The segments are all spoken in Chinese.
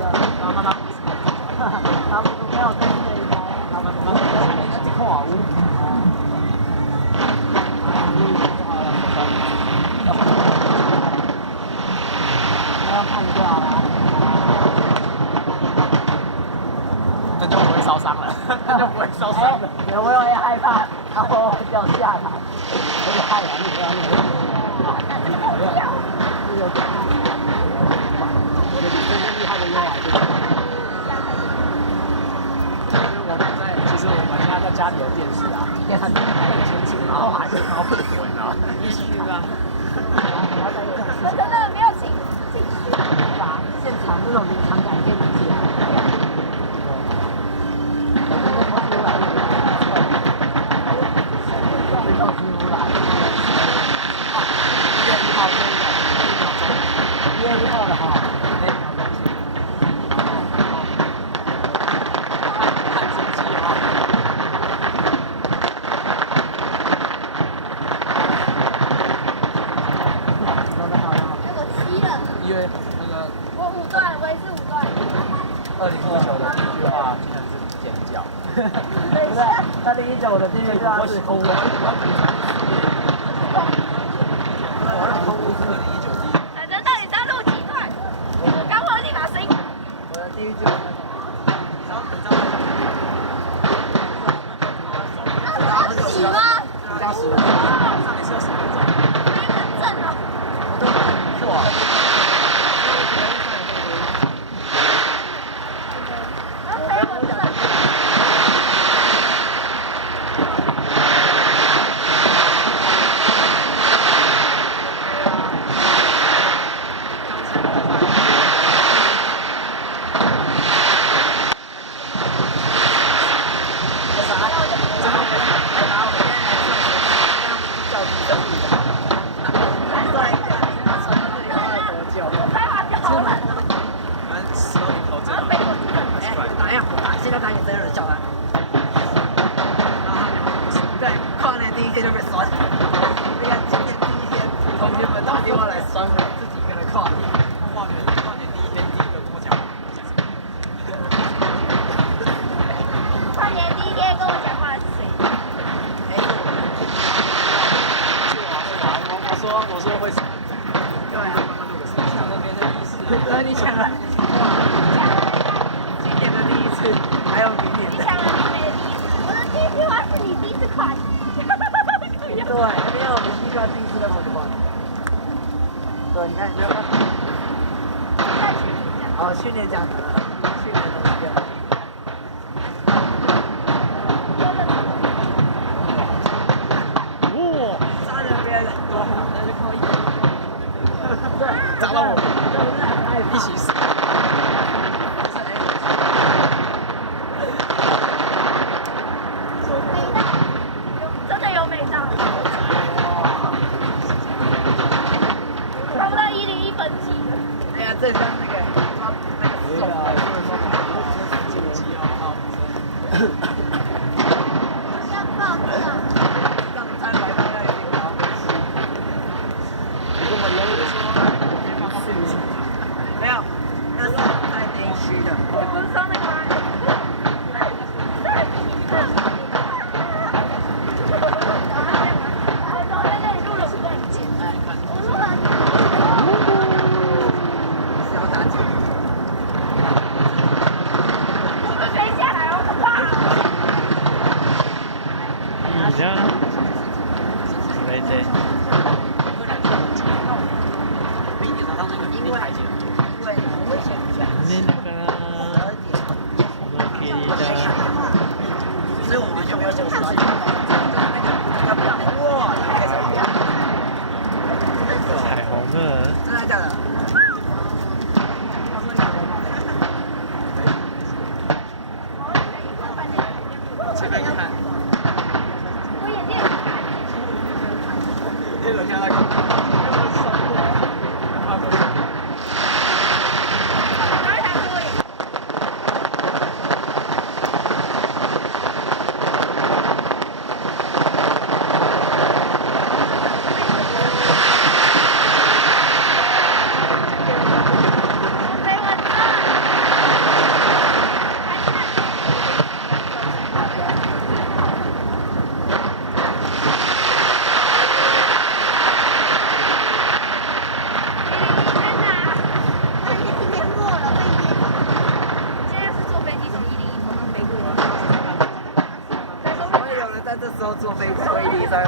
了。然后他没有跟着一台，他们这块屋。没有看就好了。那就不会烧伤了，那就不会烧伤了。有没有也害怕它会掉下来？而且太阳你不要那个。有这样。我觉得真正厉害的用法就是。其实我们现在在家里有电视啊，电视很清楚，然后还是高不稳啊，必须的。真的没有情绪，把现场这种临场感可以理解。他2019的第一句话是空文。反正到底是要录几段？刚忘记把声音。我的第一句。洗吗？加时。上一次有什么？声音很正哦。是我。我说会。对啊，抢那边的意思。对，你抢了。今年的第一次，还有明年的。你抢了明年的第一次，我的第一句话是你第一次快。对，没有我们第一个第一次那么快。对，你看，你没有看。哦，去年讲的，去年的那个。砸到我，一起死。美到，真的有美到。差不多101分级。哎呀，这像那个，紧急啊！要爆掉。上餐来大概有点高。如果有人说。没有，那是在内区的。我不是说那个吗？我在那里录了5段剪，我录了。小打剪。飞下来，好可怕！在。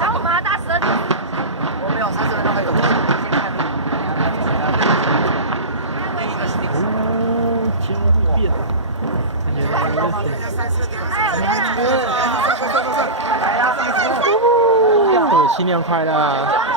找我妈大12点。我没有30分钟可以走。哦，天会变。哦，新年快乐！